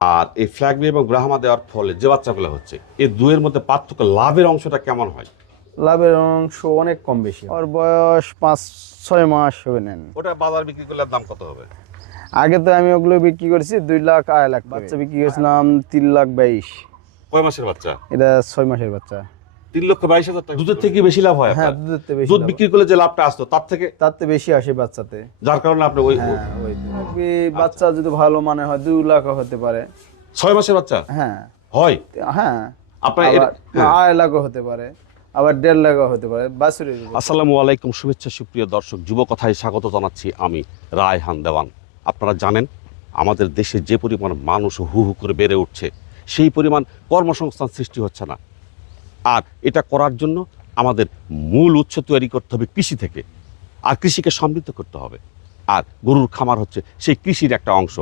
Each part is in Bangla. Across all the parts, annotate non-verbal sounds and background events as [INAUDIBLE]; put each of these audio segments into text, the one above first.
আর এই ফ্ল্যাগবি এবং ব্রাহ্মা দেওয়ার ফলে যে বাচ্চাগুলো হচ্ছে এই দুয়ের মধ্যে পার্থক্য লাভের অংশটা কেমন হয়? লাভের অংশ অনেক কম বেশি ওর বয়স পাঁচ ছয় মাস হবে নেন। ওটা বাজার বিক্রি করলে দাম কত হবে? আগে তো আমি ওগুলো বিক্রি করেছি দুই লাখ আড়াই লাখ বাচ্চা বিক্রি করেছিলাম তিন লাখ বাইশ। কয় মাসের বাচ্চা? এটা ছয় মাসের বাচ্চা। তিন লক্ষ বাইশ হাজার টাকা দুধের থেকে বেশি লাভ হয় হ্যাঁ দুধের থেকে বেশি দুধ বিক্রি করলে যে লাভটা আসতো তার থেকে? তার থেকে বেশি আসে বাচ্চাতে। যার কারণে আপনি ওই হ্যাঁ ওই বাচ্চা যদি ভালো মানে হয় দুই লাখ হতে পারে। ছয় মাসের বাচ্চা? হ্যাঁ। হয়? হ্যাঁ। আপনার হ্যাঁ। আড়াই লাখও হতে পারে। আবার দেড় লাখও হতে পারে। বাছুরের আসসালামু আলাইকুম শুভেচ্ছা সুপ্রিয় দর্শক। যুব কথায় স্বাগত জানাচ্ছি আমি রায়হান দেওয়ান। আপনারা জানেন আমাদের দেশে যে পরিমাণ মানুষ হু হু করে বেড়ে উঠছে সেই পরিমাণ কর্মসংস্থান সৃষ্টি হচ্ছে না। আর এটা করার জন্য আমাদের মূল উৎস তৈরি করতে হবে কৃষি থেকে। আর কৃষিকে সমৃদ্ধ করতে হবে। আর গরুর খামার হচ্ছে সেই কৃষির একটা অংশ।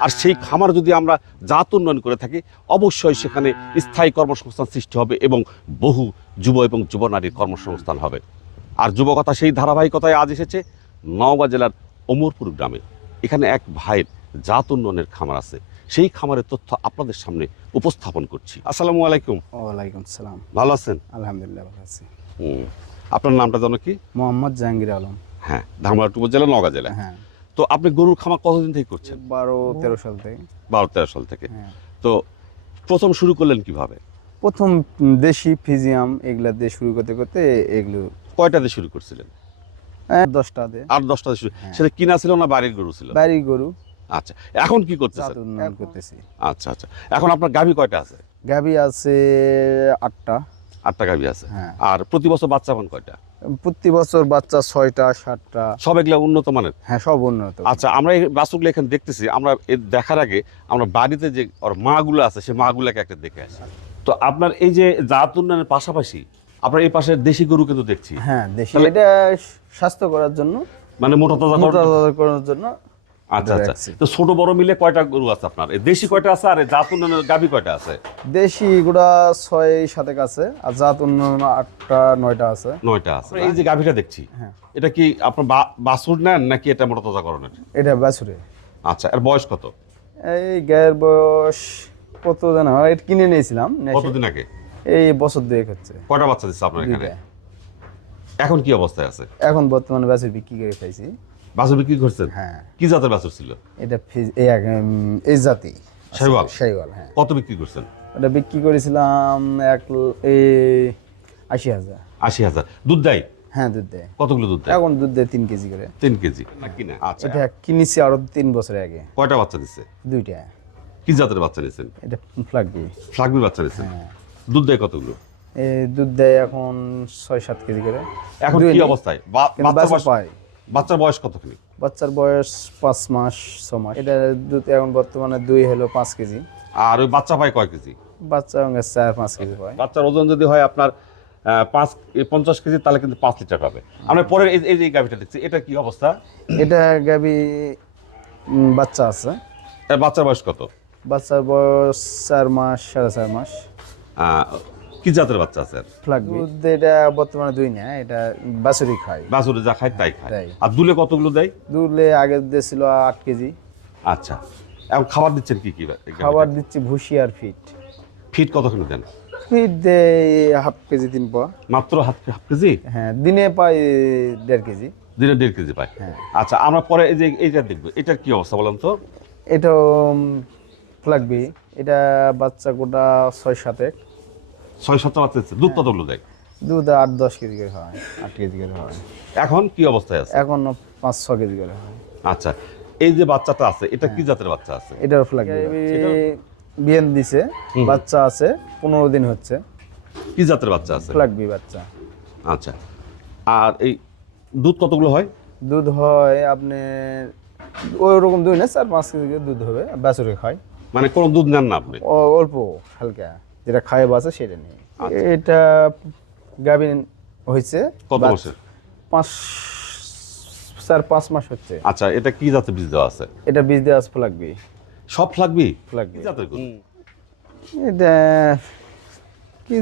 আর সেই খামার যদি আমরা জাত উন্নয়ন করে থাকি, অবশ্যই সেখানে স্থায়ী কর্মসংস্থান সৃষ্টি হবে এবং বহু যুব এবং যুব নারীর কর্মসংস্থান হবে। আর যুবকতা সেই ধারাবাহিকতায় আজ এসেছে নওগাঁ জেলার অমরপুর গ্রামে। এখানে এক ভাইয়ের জাত উন্নয়নের খামার আছে। সেই খামারের তথ্য আপনাদের সামনে উপস্থাপন করছি। আসসালামু আলাইকুম। ওয়ালাইকুম সালাম। ভালো আছেন? আলহামদুলিল্লাহ ভালো আছি। আপনার নামটা জানো কি? মোহাম্মদ জাহাঙ্গীর আলম। হ্যাঁ ধামরাট উপজেলা নওগাঁ জেলা। হ্যাঁ তো আপনি গরুর খামার কতদিন থেকে করছেন? বারো তেরো সাল থেকে। বারো তেরো সাল থেকে। হ্যাঁ। তো প্রথম শুরু করলেন কীভাবে? প্রথম দেশি ফিজিয়াম এগুলা দিয়ে শুরু করতে করতে এগুলো কয়টা দিয়ে শুরু করছিলেন? হ্যাঁ, দশটা দিয়ে। আট দশটা দিয়ে শুরু। হ্যাঁ। সেটা কিনা ছিল না বাড়ির গরু ছিল? বাড়ির গরু। আচ্ছা এখন কি করতেছেন? উন্নয়ন করতেছি। আচ্ছা আচ্ছা এখন আপনার গাভী কয়টা আছে? গাভি আছে আটটা। আটটা গাভী আছে। হ্যাঁ। আর প্রতি বছর বাচ্চা পান কয়টা? প্রতি বছর বাচ্চা ছয়টা সাতটা। সব এগুলো উন্নত মানের? হ্যাঁ সব উন্নত। আচ্ছা আমরা এই বাছুরগুলো এখানে দেখতেছি। আমরা এর দেখার আগে আমরা বাড়িতে যে ওর মাগুলো আছে সেই মাগুলোকে একটা দেখে আসি। তো আপনার এই যে জাত উন্নয়নের পাশাপাশি আপনার এই পাশের দেশি গরু কিন্তু দেখছি। হ্যাঁ দেশি। এটা স্বাস্থ্য করার জন্য মানে মোটা মোটা তাজা করার জন্য আচ্ছা আচ্ছা। তো ছোট বড় মিলে কয়টা গরু আছে আপনার? দেশি কয়টা আছে আর জাত উন্নয়নের গাভী কয়টা আছে? দেশি গুড়া ছয় সাতেক আছে আর জাত উন্নয়ন আটটা নয়টা আছে। নয়টা আছে। এই যে গাভীটা দেখছি হ্যাঁ। এটা কি আপনার বা- বাছুর নেন নাকি এটা মোটা তাজা করণের এটা বাছুরে। আচ্ছা এর বয়স কত? এই গায়ের বয়স কত জানা? এটা কিনে নিয়েছিলাম। কতদিন আগে? এই বছর দুয়েক হচ্ছে। কয়টা বাচ্চা দিচ্ছে আপনার এখানে? এখন কি অবস্থায় আছে? এখন বর্তমানে বাছুর বিক্রি করে খাইছি। বাছুর বিক্রি করছেন? হ্যাঁ। কি জাতের বাছুর ছিল? এটা ফিজ- এই এই জাতি। শাহিওয়াল? শাহিওয়াল হ্যাঁ। কত বিক্রি করছেন? এটা বিক্রি করেছিলাম এক আশি হাজার। আশি হাজার। দুধ দেয়? হ্যাঁ দুধ দেয়। কতগুলো দুধ দেয়? এখন দুধ দেয় তিন কেজি করে। তিন কেজি। নাকি না আচ্ছা। এটা কিনেছি আরও তিন বছর আগে। কয়টা বাচ্চা দিচ্ছে দুইটা। কি জাতের বাচ্চা নিয়েছেন এটা ফ্লাগবি। ফ্লাগবি বাচ্চা নিয়েছেন হ্যাঁ। দুধ দেয় কতগুলো? এই দুধ দেয় এখন ছয় সাত কেজি করে। এখন কি অবস্থায়? বা- কিন্তু বাচ্চার বাছুর বয়স পায়। বাচ্চার বয়স কতখানি? বাচ্চার বয়স পাঁচ মাস ছ মাস। এটা দুধ এখন বর্তমানে দুই হলো পাঁচ কেজি। আর ওই বাচ্চা পায় কয় কেজি? বাচ্চা সঙ্গে চার পাঁচ কেজি পায় বাচ্চার ওজন যদি হয় আপনার পাঁচ পঞ্চাশ কেজি তাহলে কিন্তু পাঁচ লিটার পাবে। আমরা পরের এই যে গাভিটা দেখছি এটা কি অবস্থা? এটা উম, বাচ্চা আছে। বাচ্চার বয়স কত? বাচ্চার বয়স চার মাস সাড়ে চার মাস। কি জাতের বাচ্চা আছে? দুধ এটা বর্তমানে দুই না এটা বাছুরি খায়। বাছুরে যা খায় তাই খায়। আর দুলে কতগুলো দেয়? দুলে আগে দিয়েছিল আট কেজি। আচ্ছা। এখন খাবার দিচ্ছেন কি কি খাবার দিচ্ছি ভুসি আর ফিট। ফিট কতখানি দেন? ফিট দেয় হাফ কেজি তিন পা। মাত্র হাফ হাফ কেজি? হ্যাঁ দিনে পাই দেড় কেজি। দিনে দেড় কেজি পায়। হ্যাঁ। আচ্ছা আমরা পরে এই যে এইটা দেখব। এটার কি অবস্থা বলেন তো? এটাও ফ্লাগবি এটা বাচ্চা গোটা ছয় সাতেক ছয় সপ্তাহ বাচ্চা দুধ কতগুলো দেয় দুধ আট দশ কেজি করে হয় আট কেজি করে হয়। এখন কি অবস্থায় আছে? এখন পাঁচ ছ কেজি করে হয়। আচ্ছা এই যে বাচ্চাটা আছে এটা কি জাতের বাচ্চা আছে? এটাও ফ্লাগবি বিয়েন দিছে বাচ্চা আছে পনেরো দিন হচ্ছে। কি জাতের বাচ্চা আছে? ফ্লাগবি বাচ্চা। আচ্ছা আর এই দুধ কতগুলো হয়? দুধ হয় আপনার ওই রকম দুধ না চার পাঁচ কেজি করে দুধ হবে বাছুরে খায়। মানে কোনো দুধ নেন না আপনি? ও অল্প হালকা। যেটা খায় বাসে সেটা নেই। এটা গাভিন হয়েছে কত বাচ- মাসের পাঁচ চার পাঁচ মাস হচ্ছে। আচ্ছা এটা কি জাতের বীজ দেওয়া আছে? এটা বীজ দেওয়া লাগবে সব লাগবি লাগবে কি জাতের? এটা কি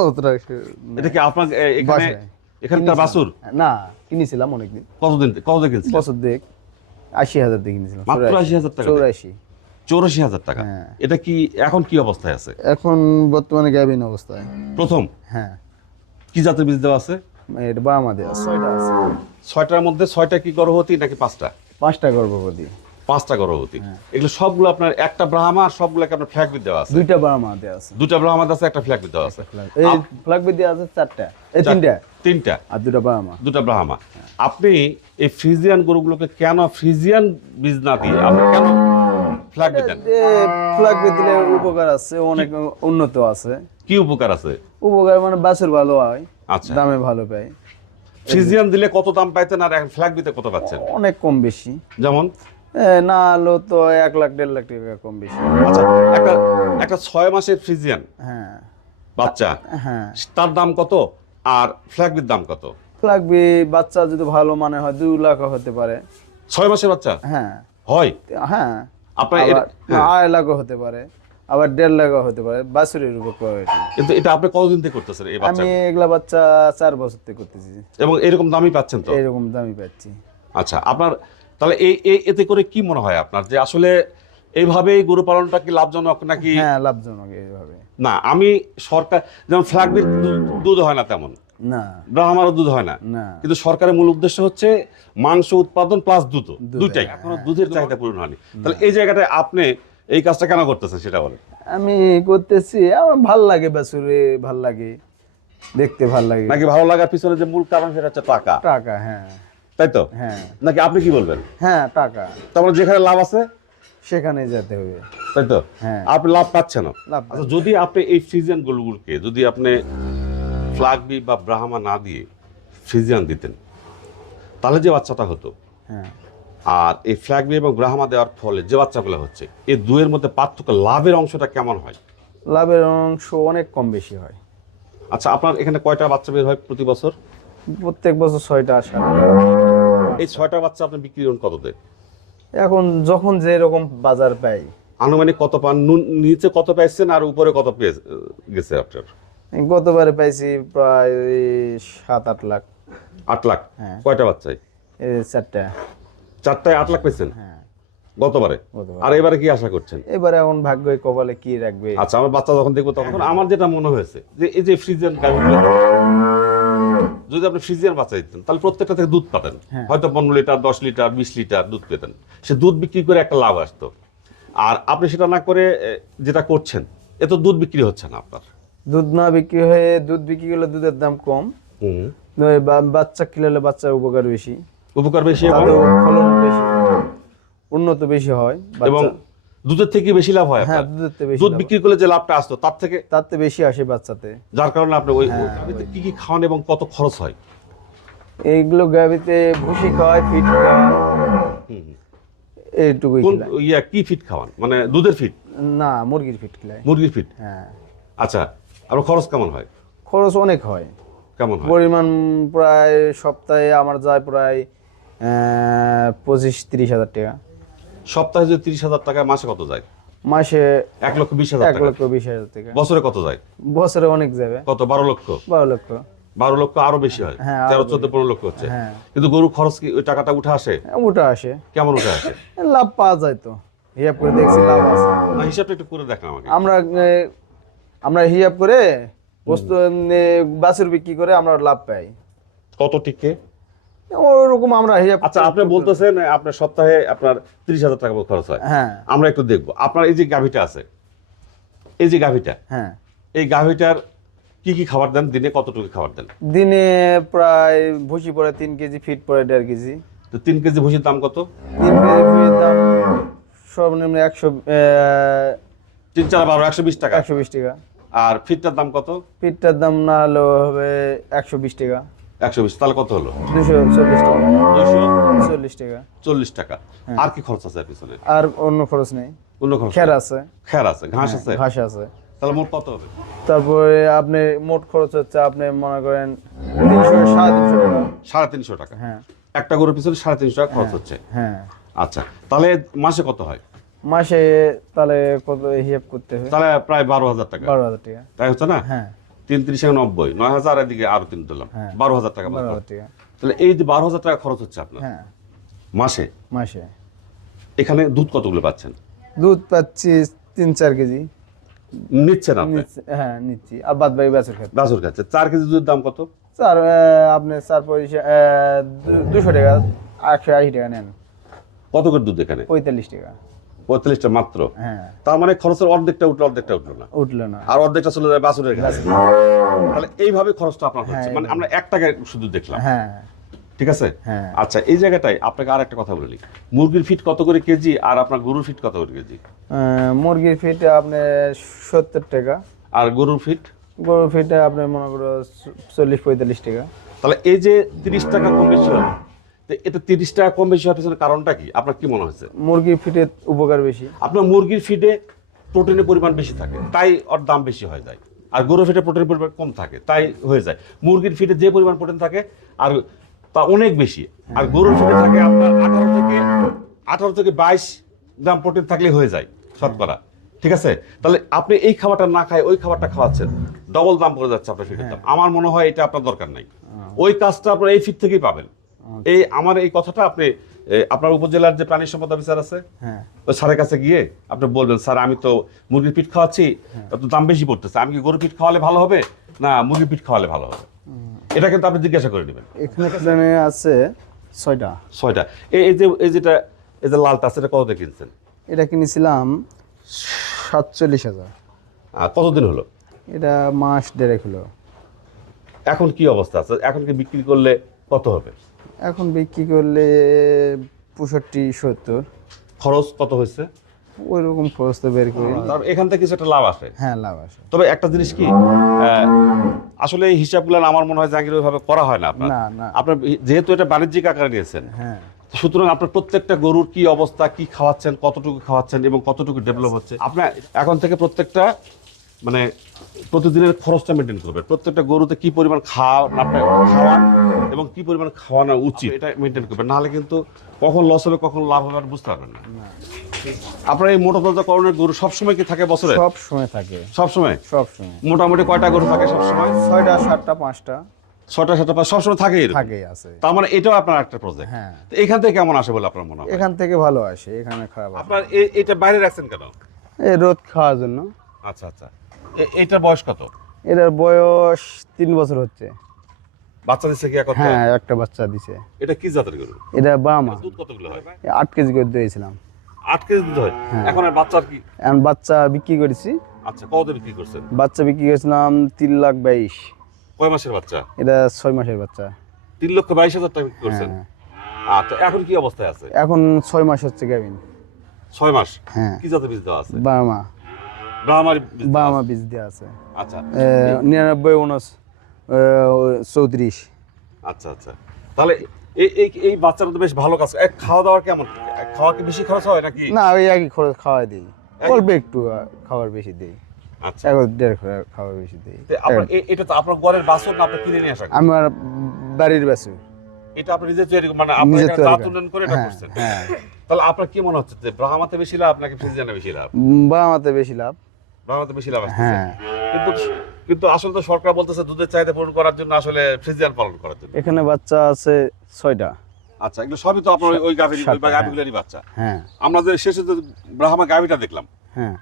অতটা এটা কি আপনার এখানে বাসায়। এখানকার বাছুর না কিনেছিলাম অনেকদিন। কতদিন কতদিন কিনছিল বছর দেখ আশি হাজার দিয়ে কিনেছিলাম। মাত্র। আশি হাজার টাকা? চৌরাশি। চৌরাশি হাজার টাকা। হ্যাঁ। এটা কি এখন কি অবস্থায় আছে? এখন বর্তমানে গাভিন অবস্থায়। প্রথম? হ্যাঁ। কি জাতের বীজ দেওয়া আছে? এটা হাতে আছে। ছয়টা আছে। ছয়টার মধ্যে ছয়টা কি গর্ভবতী নাকি পাঁচটা? পাঁচটা গর্ভবতী। পাঁচটা গর্ভবতী। হ্যাঁ। এগুলো সবগুলো আপনার একটা ব্রাহ্মা আর সবগুলোকে আপনার ফ্ল্যাগ বিদ দেওয়া আছে। দুইটা বাম হাতে আছে। দুটা ব্রাহ্মা আছে একটা ফ্ল্যাগ বিদ দেওয়া আছে। এই ফ্লাগ বিদ্যা আছে চারটা। এই তিনটা? তিনটা। আর দুটা বামা দুটা ব্রাহ্মা। আপনি এই ফ্রিজিয়ান গরুগুলোকে কেন ফ্রিজিয়ান বীজ না দিয়ে আপনি কেন ফ্ল্যাগ দিতেন? ফ্লাগ দিলে উপকার আছে অনেক উন্নত আছে। কি উপকার আছে? উপকার মানে বাছুর ভালো হয় আচ্ছা। দামে ভালো পায়। ফ্রিজিয়ান দিলে কত দাম পাইতেন আর ফ্ল্যাগ দিতে কত পাচ্ছেন? অনেক কম বেশি। যেমন? না হলো তো এক লাখ দেড় লাখ টাকা কম বেশি। আচ্ছা একটা একটা ছয় মাসের ফ্রিজিয়ান হ্যাঁ। বাচ্চা? হ্যাঁ। তার দাম কত? আর ফ্ল্যাগবির দাম কত? লাগবে বাচ্চা যদি ভালো মানে হয় দুই লাখ হতে পারে। ছয় মাসের বাচ্চা? হ্যাঁ। হয়? হ্যাঁ। আপনার হ্যাঁ। আড়াই লাখও হতে পারে আবার দেড় লাখও হতে পারে বাছুরের উপর কোয়ালিটি কিন্তু এটা আপনি কতদিন থেকে করতেছেন এই বাচ্চা আমি এগুলা বাচ্চা চার বছর থেকে করতেছি। এবং এরকম দামই পাচ্ছেন তো? এরকম দামি পাচ্ছি। আচ্ছা আপনার তাহলে এই এতে করে কি মনে হয় আপনার? যে আসলে এইভাবেই গরু পালনটা কি লাভজনক নাকি হ্যাঁ লাভজনক এইভাবে। না আমি সরকার যেমন ফ্ল্যাগবির দুধ হয় না তেমন। না। দুধ হয় না। কিন্তু সরকারের মূল উদ্দেশ্য হচ্ছে মাংস উৎপাদন প্লাস দুধ। দুইটাই। এখনও দুধের চাহিদা পূরণ হয়নি। তাহলে এই জায়গাটায় আপনি এই কাজটা কেন করতেছেন সেটা বলেন। আমি করতেছি আমার ভালো লাগে ভালো লাগে দেখতে ভালো লাগে। নাকি ভালো লাগার পিছনে যে মূল কারণ সেটা হচ্ছে টাকা? টাকা হ্যাঁ। তাই তো? হ্যাঁ। নাকি আপনি কি বলবেন? হ্যাঁ টাকা। তারপরে যেখানে লাভ আছে? সেখানে যেতে হবে। তাই তো? হ্যাঁ। আপনি লাভ পাচ্ছেন না লাভ আচ্ছা যদি আপনি এই ফ্রিজিয়ান গরুগুলোকে যদি আপনি ফ্লাগবি বা ব্রাহ্মা না দিয়ে ফ্রিজিয়ান দিতেন। তাহলে যে বাচ্চাটা হতো। হ্যাঁ। আর এই ফ্ল্যাগবি এবং ব্রাহ্মা দেওয়ার ফলে যে বাচ্চাগুলো হচ্ছে এই দুয়ের মধ্যে পার্থক্য লাভের অংশটা কেমন হয়? লাভের অংশ অনেক কম বেশি হয়। আচ্ছা আপনার এখানে কয়টা বাচ্চা বের হয় প্রতি বছর? প্রত্যেক বছর ছয়টা সাতটা এই ছয়টা বাচ্চা আপনি বিক্রি করেন কত দেয়? এখন যখন যে রকম বাজার পাই। আনুমানিক কত পান? নিচে কত পাইছেন আর উপরে কত পেয়ে গেছে আপনার? গতবারে পাইছি প্রায় সাত আট লাখ। আট লাখ? হ্যাঁ। কয়টা বাচ্চায় চারটা। চারটায় আট লাখ পেয়েছেন হ্যাঁ। গতবারে। আর এবারে কি আশা করছেন? এবারে এখন ভাগ্যে কপালে কি রাখবে? আচ্ছা আমার বাচ্চা যখন দেখব তখন আমার যেটা মনে হয়েছে যে এই যে ফ্রিজিয়ান যদি আপনি ফ্রিজিয়ান বাচ্চা দিতেন তাহলে প্রত্যেকটা থেকে দুধ পাতেন। হ্যাঁ। হয়তো পনেরো লিটার দশ লিটার বিশ লিটার দুধ পেতেন। সে দুধ বিক্রি করে একটা লাভ আসতো। আর আপনি সেটা না করে যেটা করছেন এ তো দুধ বিক্রি হচ্ছে না আপনার। দুধ না বিক্রি হয়ে দুধ বিক্রি করলে দুধের দাম কম। বাচ্চা কিলালে বাচ্চার উপকার বেশি। উপকার বেশি ফলন বেশি। উন্নত বেশি হয় এবং দুধের থেকে বেশি লাভ হয় হ্যাঁ দুধের থেকে বেশি দুধ বিক্রি করলে যে লাভটা আসতো তার থেকে তার থেকে বেশি আসে বাচ্চাতে। যার কারণে আপনি ওই হ্যাঁ। কি কি খাওয়ান এবং কত খরচ হয়? এইগুলো গাভিতে ভুসি খাওয়ায় ফিট খাওয়ায়। এইটুকুই ইয়া কি ফিট খাওয়ান? মানে দুধের ফিট? না মুরগির ফিট খিলায়। মুরগির ফিট? হ্যাঁ। আচ্ছা আপনার খরচ কেমন হয়? খরচ অনেক হয়। কেমন হয়? পরিমাণ প্রায় সপ্তাহে আমার যায় প্রায় পঁচিশ তিরিশ হাজার টাকা। সপ্তাহে যদি তিরিশ হাজার টাকা মাসে কত যায়? মাসে এক লক্ষ বিশ হাজার এক লক্ষ বিশ হাজার টাকা। বছরে কত যায়? বছরে অনেক যাবে। কত? বারো লক্ষ? বারো লক্ষ। বারো লক্ষ আরও বেশি হয়। হ্যাঁ, তেরো চোদ্দ পনেরো লক্ষ হচ্ছে। হ্যাঁ। কিন্তু গরু খরচ কি ওই টাকাটা উঠে আসে? ওটা আসে। কেমন উঠে আসে? [LAUGHS] লাভ পাওয়া যায় তো। হিসাব করে দেখছি লাভ আছে। হিসাবটা একটু করে আমাকে। আমরা আমরা হিসাব করে বস্তু বাছুর বিক্রি করে আমরা লাভ পাই। কত টিকে? ওরকম আমরা আচ্ছা আপনি বলতেছেন আপনার সপ্তাহে আপনার তিরিশ হাজার টাকা খরচ হয়। হ্যাঁ। আমরা একটু দেখব। আপনার এই যে গাভিটা আছে এই যে গাভিটা হ্যাঁ। এই গাভিটার কি কি খাবার দেন? দিনে কতটুকু খাবার দেন? দিনে প্রায় ভুসি পড়ে তিন কেজি ফিট পড়ে দেড় কেজি। তো তিন কেজি ভুসির দাম কত? তিন কেজি ভুসির দাম সর্বনিম্ন একশো তিন চার বারো একশো বিশ টাকা। একশো বিশ টাকা। আর ফিটটার দাম কত? ফিটটার দাম না হলেও হবে একশো বিশ টাকা। একশো বিশ তাহলে কত হলো? দুশো চল্লিশ টাকা। দুশো চল্লিশ টাকা। চল্লিশ টাকা। হ্যাঁ। আর কি খরচ আছে পিছনে? আর অন্য খরচ নেই। অন্য খরচ খের আছে। খের আছে ঘাস আছে? ঘাস আছে। তাহলে মোট কত হবে? তারপরে আপনি মোট খরচ হচ্ছে আপনি মনে করেন তিনশো সাড়ে তিনশো টাকা। সাড়ে তিনশো টাকা। হ্যাঁ। একটা গরুর পিছনে সাড়ে তিনশো টাকা খরচ হচ্ছে। হ্যাঁ। আচ্ছা তাহলে মাসে কত হয়? মাসে তাহলে কত হিসাব করতে হবে? তাহলে প্রায় বারো হাজার টাকা। বারো হাজার টাকা। তাই হচ্ছে না? হ্যাঁ। তিন ত্রিশ নব্বই নয় হাজার এদিকে আরও তিন দিলাম। হ্যাঁ। বারো হাজার টাকা বারো হাজার টাকা। তাহলে এই যে বারো হাজার টাকা খরচ হচ্ছে আপনার হ্যাঁ। মাসে? মাসে। এখানে দুধ কতগুলো পাচ্ছেন? দুধ পাচ্ছি তিন চার কেজি। নিচ্ছেন আপনি? নিচ্ছি- হ্যাঁ নিচ্ছি। আর বাদ বাকি বেচুর ক্ষেত্রে বাছুর খাচ্ছে। চার কেজি দুধের দাম কত? স্যার আপনি চার পয়সা দুশো টাকা একশো আশি টাকা নেন। কত করে দুধ এখানে? পঁয়তাল্লিশ টাকা। পঁয়তাল্লিশটা মাত্র। হ্যাঁ। তার মানে খরচের অর্ধেকটা উঠল অর্ধেকটা উঠল না। উঠল না। আর অর্ধেকটা চলে যায় বাছুরের কাছে। তাহলে এইভাবে খরচটা আপনার হচ্ছে। হ্যাঁ, মানে আমরা এক টাকায় শুধু দেখলাম। হ্যাঁ। ঠিক আছে? হ্যাঁ। আচ্ছা এই জায়গাটায় আপনাকে আর একটা কথা বলি। মুরগির ফিট কত করে কেজি আর আপনার গরুর ফিট কত করে কেজি? মুরগির ফিট আপনার সত্তর টাকা। আর গরুর ফিট গরুর ফিটে আপনি মনে করো চল্লিশ পঁয়তাল্লিশ টাকা। তাহলে এই যে তিরিশ টাকা কম বেশি হলো তো এটা তিরিশ টাকা কম বেশি হওয়ার পিছনে কারণটা কি? আপনার কি মনে হয়েছে? মুরগির ফিটের উপকার বেশি। আপনার মুরগির ফিডে প্রোটিনের পরিমাণ বেশি থাকে তাই ওর দাম বেশি হয়ে যায়। আর গরুর ফিডে প্রোটিনের পরিমাণ কম থাকে তাই হয়ে যায়। মুরগির ফিডে যে পরিমাণ প্রোটিন থাকে আর তা অনেক বেশি। আর গরুর ফিডে থাকে আপনার আঠারো থেকে আঠারো থেকে বাইশ গ্রাম প্রোটিন থাকলে হয়ে যায় শতকরা। ঠিক আছে? তাহলে আপনি এই খাবারটা না খায় ওই খাবারটা খাওয়াচ্ছেন। ডবল দাম পড়ে যাচ্ছে আপনার ফিডের দাম। আমার মনে হয় এটা আপনার দরকার নাই। ওই কাজটা আপনার এই ফিড থেকেই পাবেন। এই আমার এই কথাটা আপনি আপনার উপজেলার যে প্রাণী সম্পদ অফিসার আছে হ্যাঁ। ওই স্যারের কাছে গিয়ে আপনি বলবেন স্যার আমি তো মুরগির পিঠ খাওয়াচ্ছি তো দাম বেশি পড়তেছে আমি কি গরুর পিঠ খাওয়ালে ভালো হবে? না মুরগির পিঠ খাওয়ালে ভালো হবে। এটা কিন্তু আপনি জিজ্ঞাসা করে নেবেন। এখানে আছে ছয়টা। ছয়টা। এই এই যে এই যেটা এই যে লালটা আছে এটা কততে কিনছেন? এটা কিনেছিলাম সাতচল্লিশ হাজার। কতদিন হলো? এটা মাস দেড়েক হলো। এখন কি অবস্থা আছে? এখন কি বিক্রি করলে কত হবে? এখন বিক্রি করলে পঁয়ষট্টি সত্তর। খরচ কত হয়েছে? ওই রকম খরচ তো বের করি। তার এখান থেকে কিছু একটা লাভ আসে হ্যাঁ লাভ আসে তবে একটা জিনিস কি আসলে এই হিসাবগুলো আমার মনে হয় জাহাঙ্গীর ওইভাবে করা হয় না আপনার। না না। আপনার যেহেতু এটা বাণিজ্যিক আকারে নিয়েছেন হ্যাঁ। সুতরাং আপনার প্রত্যেকটা গরুর কি অবস্থা কি খাওয়াচ্ছেন কতটুকু খাওয়াচ্ছেন এবং কতটুকু ডেভেলপ হচ্ছে? আপনার এখন থেকে প্রত্যেকটা মানে প্রতিদিনের খরচটা মেনটেন করবেন প্রত্যেকটা গরুতে কি পরিমাণ খাওয়া আপনার খাওয়ান এবং কি পরিমাণ খাওয়ানো উচিত এটা মেনটেন করবেন নাহলে কিন্তু কখন লস হবে কখন লাভ হবে আর বুঝতে পারবেন না। আপনার এই মোটা তাজাকরণের গরু সবসময় কি থাকে বছরে? সব সময় থাকে। সবসময়? সব সময়। মোটামুটি কয়টা গরু থাকে সবসময়? ছয়টা সাতটা পাঁচটা। ছটা সাতটা পাঁচ সবসময় থাকে থাকেই আছে। তার মানে এটাও আপনার একটা প্রজেক্ট হ্যাঁ। এখান থেকে কেমন আসে বলে আপনার মনে হয়? এখান থেকে ভালো আসে এখানে খারাপ আপনার এটা বাইরে রাখছেন কেন? এই রোদ খাওয়ার জন্য। আচ্ছা আচ্ছা। এটার বয়স কত? এটার বয়স তিন বছর হচ্ছে। বাচ্চা দিচ্ছে কি হ্যাঁ একটা বাচ্চা দিছে। এটা কি জাতের গরু? এটা বামা। দুধ কতগুলো হয়? আট কেজি করে দিয়েছিলাম। কেজি দুধ হয়? এখন আর বাচ্চার কি? এখন বাচ্চা বিক্রি করেছি। আচ্ছা কত বিক্রি করছেন? বাচ্চা বিক্রি করেছিলাম তিন লাখ বাইশ। কয় মাসের বাচ্চা? এটা ছয় মাসের বাচ্চা। তিন লক্ষ বাইশ হাজার টাকা বিক্রি করছেন? হ্যাঁ। আচ্ছা এখন কি অবস্থায় আছে? এখন ছয় মাস হচ্ছে গাভিন ছয় মাস? হ্যাঁ। কি জাতের বীজ দেওয়া আছে? বামা। ব্রাহ্মারি বীজ দেওয়া আছে। আচ্ছা। নিরানব্বই উনস চৌত্রিশ। আচ্ছা আচ্ছা। তাহলে এই এই এই তো বেশ ভালো কাজ খাওয়া দাওয়া কেমন? খাওয়া কি বেশি খরচ হয় নাকি? না ওই একই খরচ খাওয়াই দিই। অল্প একটু খাবার বেশি দিই। আচ্ছা। দেড় খাবার বেশি দিই। এটা তো আপনার ঘরের বাসন আপনি কিনে নিয়ে আসা আমার বাড়ির বাসু এটা আপনি নিজে তৈরি মানে আপনি নিজে জাত উন্নয়ন করে এটা হ্যাঁ করছেন। হ্যাঁ। তাহলে আপনার কি মনে হচ্ছে যে ব্রাহ্মাতে বেশি লাভ নাকি ফ্রিজিয়ানে বেশি লাভ? বামাতে বেশি লাভ। বেশি লাভ আসছে হ্যাঁ। কিন্তু কিন্তু আসলে তো সরকার বলতেছে দুধের চাহিদা পূরণ করার জন্য আসলে ফ্রিজিয়ান পালন করার জন্য। এখানে বাচ্চা আছে ছয়টা। আচ্ছা এগুলো সবই তো আপনার ওই- সাতটা, বা হ্যাঁ। গাভীগুলোরই বাচ্চা। হ্যাঁ। আমরা যে শেষে যে ব্রাহ্মা গাভীটা দেখলাম হ্যাঁ।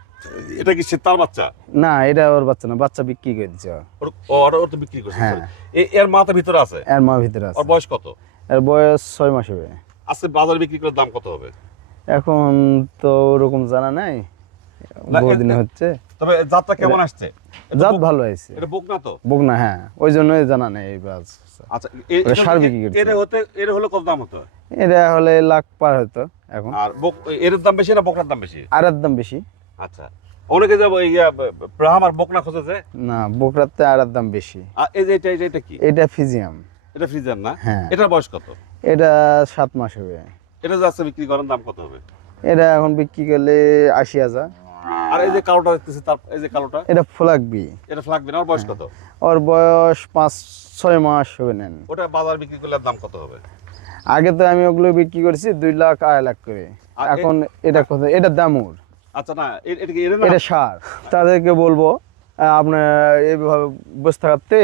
এটা কি তার বাচ্চা? না এটা ওর বাচ্চা না বাচ্চা বিক্রি করে দিচ্ছে ওর। ওর তো বিক্রি করছে হ্যাঁ। এর মাথা ভিতরে আছে? এর মা ভিতরে আছে। ওর বয়স কত? এর বয়স ছয় মাস হবে। আজকে বাজারে বিক্রি করার দাম কত হবে? এখন তো ওরকম জানা নাই। বহুদিন হচ্ছে। তবে জাতটা কেমন আসছে? জাত ভালো হয়েছে। এটা বুক না তো বকনা হ্যাঁ। ওই জন্যই জানা নেই এই বাস। আচ্ছা এ- সার বিক্রি করছে। এর হতে এর হলে কত দাম হতো? এটা হলে লাখ পার হতো এখন। আর বক এর দাম বেশি না বকনার দাম বেশি? আর দাম বেশি। আচ্ছা। অনেকে যাব এই ব্রাহ্মার বকনা খোঁজেছে? না বকরাতে আর দাম বেশি। আর এই যে এটা এটা- এটা কি? এটা ফিজিয়াম। এটা ফ্রিজার না? হ্যাঁ। এটার বয়স কত? এটা সাত মাস হবে। এটা যাচ্ছে বিক্রি করার দাম কত হবে? এটা এখন বিক্রি করলে আশি হাজার। আর এই যে কালোটা দেখতেছি তার এই যে কালোটা এটা ফ্লাগবি এটা ফ্লাগবে না? ওর বয়স কত? ওর বয়স পাঁচ ছয় মাস হবে নেন। ওটা বাজার বিক্রি করলে দাম কত হবে? আগে তো আমি ওগুলো বিক্রি করেছি দুই লাখ আড়াই লাখ করে। এখন এটা কত? এটা দামুর। আচ্ছা না এটা কি এর না? এটা সার। তাদেরকে বলব আপনার এইভাবে বসে থাকতে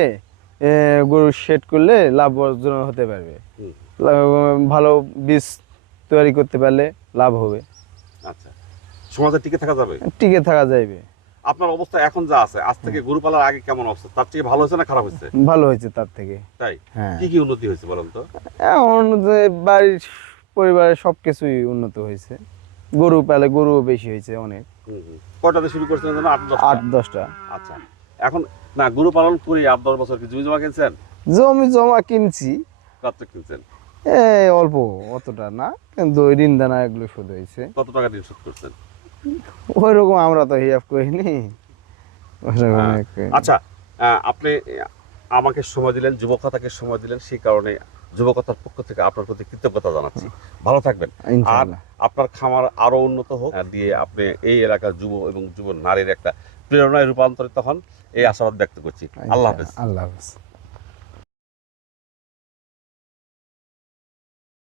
গরু শেড করলে লাভ অর্জন হতে পারবে। ভালো বীজ তৈরি করতে পারলে লাভ হবে। আচ্ছা। সমাজে টিকে থাকা যাবে? টিকে থাকা যাইবে। আপনার অবস্থা এখন যা আছে আজ থেকে গরু পালার আগে কেমন অবস্থা? তার থেকে ভালো হয়েছে না খারাপ হয়েছে? ভালো হয়েছে তার থেকে। তাই? হ্যাঁ। কি কি উন্নতি হয়েছে বলেন তো? এখন যে বাড়ির পরিবারের সব কিছুই উন্নত হয়েছে। গরু পেলে গরুও বেশি হয়েছে অনেক। কয়টাতে শুরু করছেন যেন আট দশটা? আট দশটা। আচ্ছা। এখন না গরু পালন করি আট দশ বছর কি জমি জমা কিনছেন? জমি জমা কিনছি। কত কিনছেন? এই অল্প অতটা না। কিন্তু ঋণ দানা এগুলো শোধ হয়েছে। কত টাকা ঋণ শোধ করছেন? ওই রকম আমরা তো হিয়াব করিনি। ওইরকম হ্যাঁ। আচ্ছা আপনি আমাকে সময় দিলেন যুবকতাকে সময় দিলেন সেই কারণে যুবকতার পক্ষ থেকে আপনার প্রতি কৃতজ্ঞতা জানাচ্ছি। ভালো থাকবেন। আর আপনার খামার আরও উন্নত হোক দিয়ে আপনি এই এলাকার যুব এবং যুব নারীর একটা প্রেরণায় রূপান্তরিত হন এই আশাবাদ ব্যক্ত করছি। আল্লাহ হাফেজ। আল্লাহ হাফেজ।